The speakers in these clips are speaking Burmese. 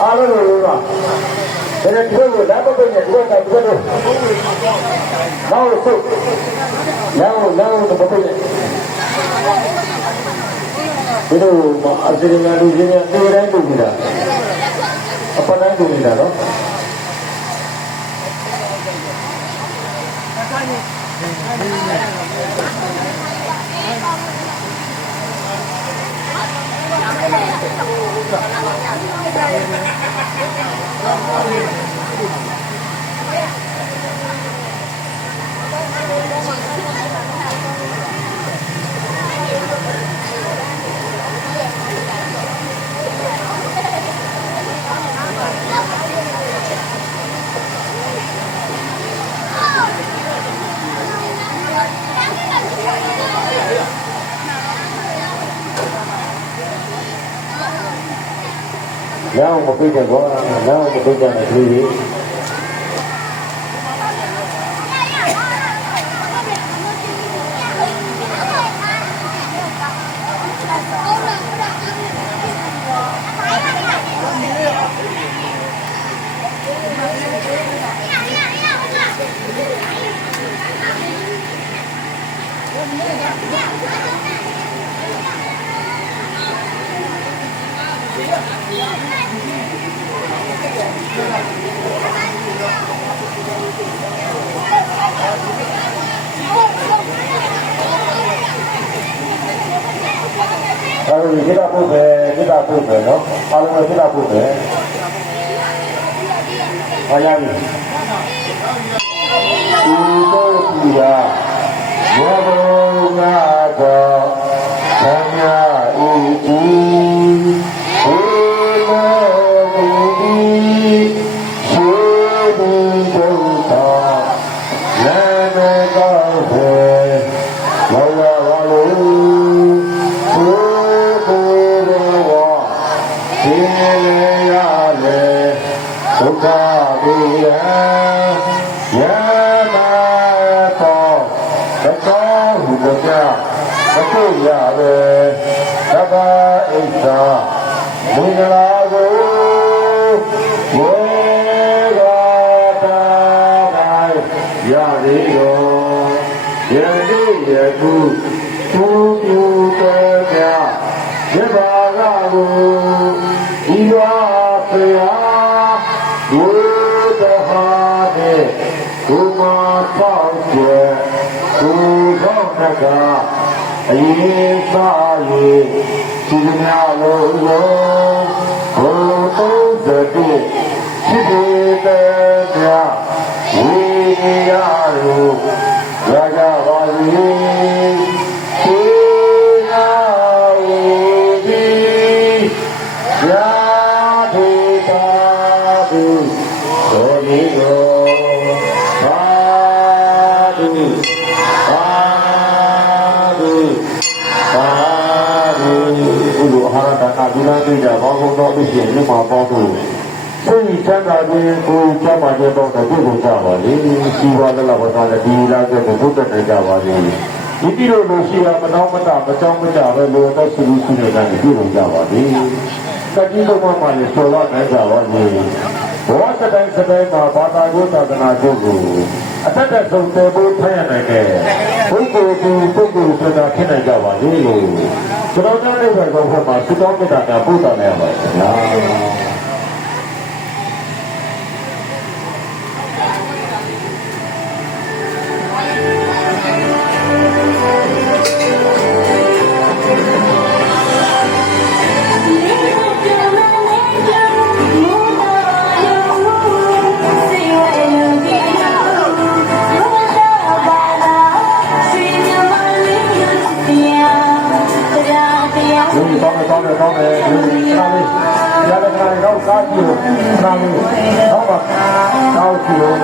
အားလုံးလို့ကဒါနဲ့ဒီလိုလာတော့ပြန်ဒီလိုကဒီလိုနောက်ဆုတ်နောက်တော့ပြန်ဒီလိုအစီအမံလူကြီးတွေတေးတိုင်းလုပ်နေတာအပတိုင်းလုပ်နေတာနော်แล้วมาคุยกันว่าแล้วมาคุยกันในที่นี้ဒီကပုတ်ပဲနော်အားလုံးကဒီကပုတ်ပဲဟာရပြီဒီတော့ဒီကဘောဘနာတော့ဆံရဤဒီဘုရားဒီရှိဒီတော့လည်းတော့ပဲဘောရပါလို့ဒုက္ခဝိယယမတောသကောဟုတကြသကုရပဲသဗ္ဗဣစ္ဆာမင်္ဂလာကိုဝေဘာတာတိုင်းရသည်တော်ယတိယခုသူပြုတဲ့မြရပါကကိုဤဝါဖရာဝိတဟာနေကုမာပေါက်ကျဲကုသောနကအရေးစား၍ဒီများလုံးလုံးဘုံသတိဖြစ်တဲ့မြဝိညာဉ်တို့ရကြပါစေဒီနာဝိဒီယာတိတာသောတိသောသာဓုသာဓုသာဓုဘုရားဟာတာဒီနာတိကြဘောင်းတော်သိရှင်မြတ်မှာပေါင်းလို့စိတ်ချမ်းသာခြင်းကိုချမ်းသာခြင်းတော့ပြုလုပ်ကြပါလေရှိပါသလားဘာသာလဲဒီလာတဲ့ဘုဒ္ဓတေကြပါလေဒီတိလိုလို့ရှိတာမတော်မတာမကြောင်းမကြပဲလိုတော့ဆူဆူနေတာပြုလုပ်ကြပါလေတတိယဘုရားမှာဆိုတော့နိုင်ကြပါလေဘောစတိုင်းမှာဘာသာရေးသာသနာ့ကိုအတ္တဆုံးတေဖို့ဖျက်နိုင်တယ်ဘုရားကိုပုဂ္ဂိုလ်ဆိုတာဖြစ်နိုင်ကြပါလေလို့ကျွန်တော်တို့လည်းဘုရားမှာသုတော်မေတ္တာကပို့တော်နေရပါဗျာကောင်းတယ်ဒီနာလေးရတဲ့နာလေးတော့ကားကြည့်လို့နာလေးတော့ပါတောက်ကြည့်လို့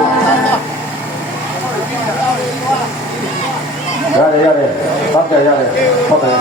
ရတယ်ပတ်ကြရတယ်ဟုတ်တယ်